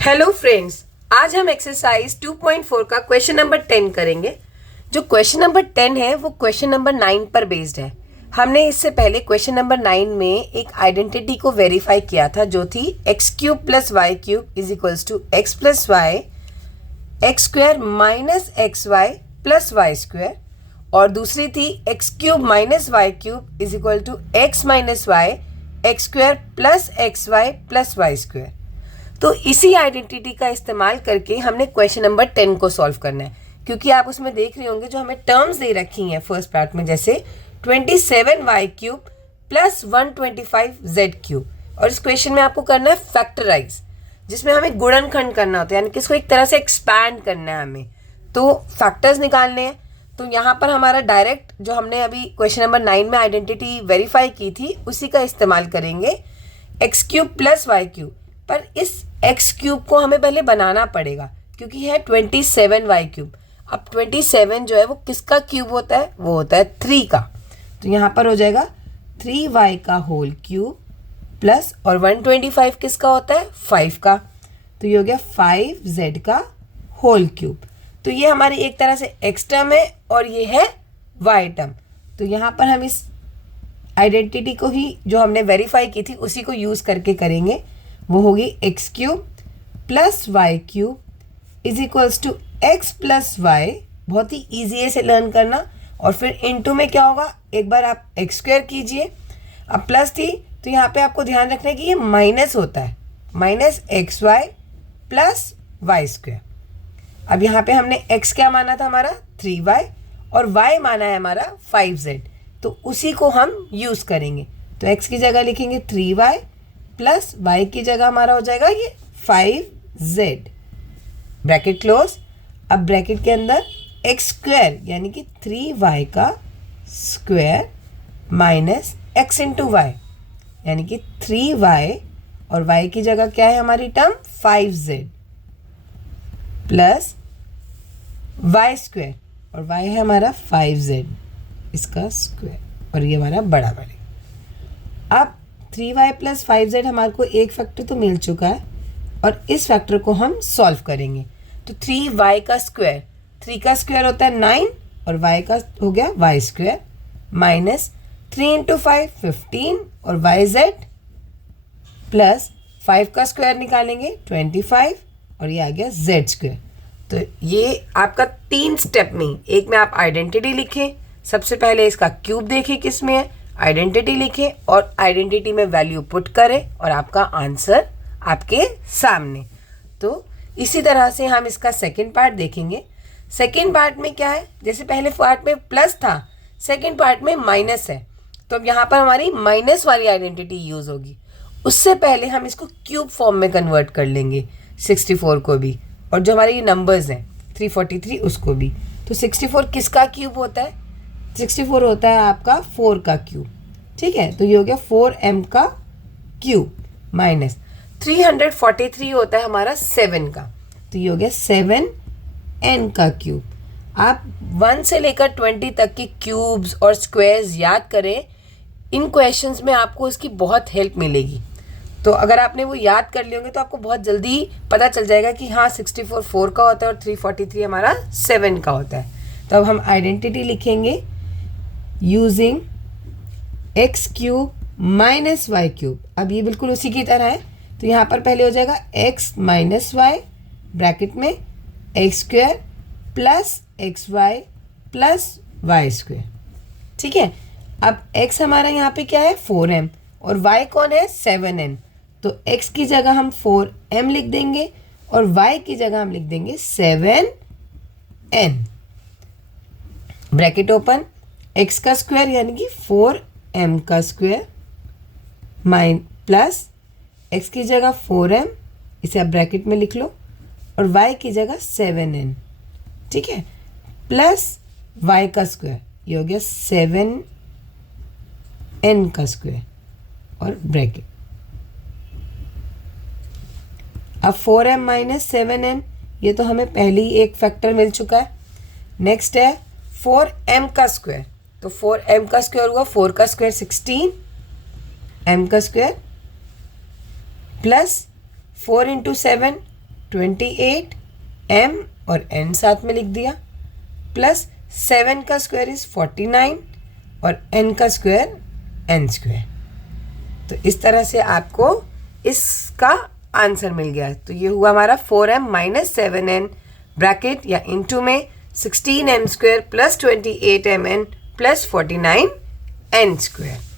Hello friends, आज हम exercise 2.4 का क्वेश्चन नंबर 10 करेंगे। जो क्वेश्चन नंबर 10 है वो क्वेश्चन नंबर 9 पर बेस्ड है। हमने इससे पहले क्वेश्चन नंबर 9 में एक आइडेंटिटी को वेरीफाई किया था जो थी x cube plus y cube is equals to x plus y x square minus x y plus y square, और दूसरी थी x cube minus y cube is equal to x minus y x square plus x y plus y square. तो इसी identity का इस्तेमाल करके हमने question number 10 को सॉल्व करना है, क्योंकि आप उसमें देख रहे होंगे जो हमें टर्म्स दे रखी हैं फर्स्ट पार्ट में, जैसे 27y cube plus 125z cube, और इस क्वेश्चन में आपको करना है फैक्टराइज, जिसमें हमें गुणनखंड करना होता है, यानी कि इसको एक तरह से एक्सपैंड करना है हमें, तो फैक्टर्स निकालने हैं। तो यहाँ पर हमारा डायरेक्ट जो हमने अभी क्वेश्चन नंबर 9 में आइडेंटिटी वेरीफाई की थी उसी का इस्तेमाल करेंगे, x cube plus y cube. पर इस एक्स क्यूब को हमें पहले बनाना पड़ेगा क्योंकि है 27y क्यूब। अब 27 जो है वो किसका क्यूब होता है? वो होता है 3 का। तो यहाँ पर हो जाएगा 3y का होल क्यूब प्लस, और 125 किसका होता है? 5 का। तो ये हो गया 5z का होल क्यूब। तो ये हमारी एक तरह से एक्स टर्म है और ये है y टर्म। तो यहाँ पर हम इस आइडेंटिटी को ही जो हमने वेरीफाई की थी उसी को यूज़ करके करेंगे। वो होगी x cube plus y cube is equals to x plus y. बहुत ही ईजी है इसे लर्न करना। और फिर इनटू में क्या होगा, एक बार आप एक्स स्क्वायर कीजिए। अब प्लस थी तो यहाँ पे आपको ध्यान रखना है कि ये माइनस होता है, minus x y plus y square. अब यहाँ पे हमने एक्स क्या माना था हमारा 3y, और y माना है हमारा 5z, तो उसी को हम यूज़ करेंगे। तो x की जगह लिखेंगे 3y प्लस y की जगह हमारा हो जाएगा ये 5z, ब्रैकेट क्लोज। अब ब्रैकेट के अंदर एक्स स्क्वायर यानी कि 3y का square minus x into y यानी कि 3y, और y की जगह क्या है हमारी term 5z plus y square, और y है हमारा 5z इसका स्क्वायर, और ये हमारा बड़ा बनेगा। अब 3y प्लस 5z हमारे को एक फैक्टर तो मिल चुका है और इस फैक्टर को हम सॉल्व करेंगे। तो 3y का स्क्वायर, 3 का स्क्वायर होता है 9, और y का हो गया y स्क्वायर माइनस 3 इंटू 5 15, और yz प्लस 5 का स्क्वायर निकालेंगे 25, और ये आ गया z स्क्वायर। तो ये आपका 3 स्टेप में, एक में आप आइडेंटिटी लिखें, सबसे पहले इसका क्यूब देखें किस में है, आइडेंटिटी लिखें और आइडेंटिटी में वैल्यू पुट करें और आपका आंसर आपके सामने। तो इसी तरह से हम इसका सेकंड पार्ट देखेंगे। सेकंड पार्ट में क्या है, जैसे पहले पार्ट में प्लस था, सेकंड पार्ट में माइनस है, तो अब यहाँ पर हमारी माइनस वाली आइडेंटिटी यूज़ होगी। उससे पहले हम इसको क्यूब फॉर्म में कन्वर्ट कर लेंगे 64 को भी, और जो हमारे ये नंबर्स हैं 343 उसको भी। तो 64 किसका क्यूब होता है? 64 होता है आपका 4 का क्यूब, ठीक है। तो ये हो गया 4m का क्यूब माइनस 343 होता है हमारा 7 का, तो ये हो गया 7n का क्यूब। आप 1 से लेकर 20 तक की क्यूब्स और स्क्वायर्स याद करें, इन क्वेश्चंस में आपको इसकी बहुत हेल्प मिलेगी। तो अगर आपने वो याद कर लिए होंगे तो आपको बहुत जल्दी पता चल जाएगा कि हाँ 64 4 का होता है और 343 हमारा 7 का होता है। तो अब हम आइडेंटिटी लिखेंगे using x cube minus y cube. अब ये बिल्कुल उसी की तरह है, तो यहाँ पर पहले हो जाएगा एक्स माइनस वाई ब्रैकेट में x square plus x y plus y square, ठीक है। अब x हमारा यहाँ पे क्या है 4m, और y कौन है 7n, तो x की जगह हम 4m लिख देंगे और y की जगह हम लिख देंगे 7n, ब्रैकेट ओपन। x का स्क्वायर यानी कि 4m का स्क्वायर माइन प्लस x की जगह 4m, इसे आप ब्रैकेट में लिख लो, और y की जगह 7n, ठीक है, प्लस y का स्क्वायर, ये हो गया 7n का स्क्वायर और ब्रैकेट। अब 4m माइनस 7n, ये तो हमें पहले ही एक फैक्टर मिल चुका है। नेक्स्ट है 4m का स्क्वायर, तो 4m का स्क्वायर हुआ 4 का स्क्वायर 16, m का स्क्वायर प्लस 4 इंटू 7 28 m और n साथ में लिख दिया, प्लस 7 का स्क्वायर इज 49 और n का स्क्वायर n स्क्वायर। तो इस तरह से आपको इसका आंसर मिल गया। तो ये हुआ हमारा 4m माइनस 7n ब्रैकेट या इनटू में 16m square plus 28mn plus 49n square.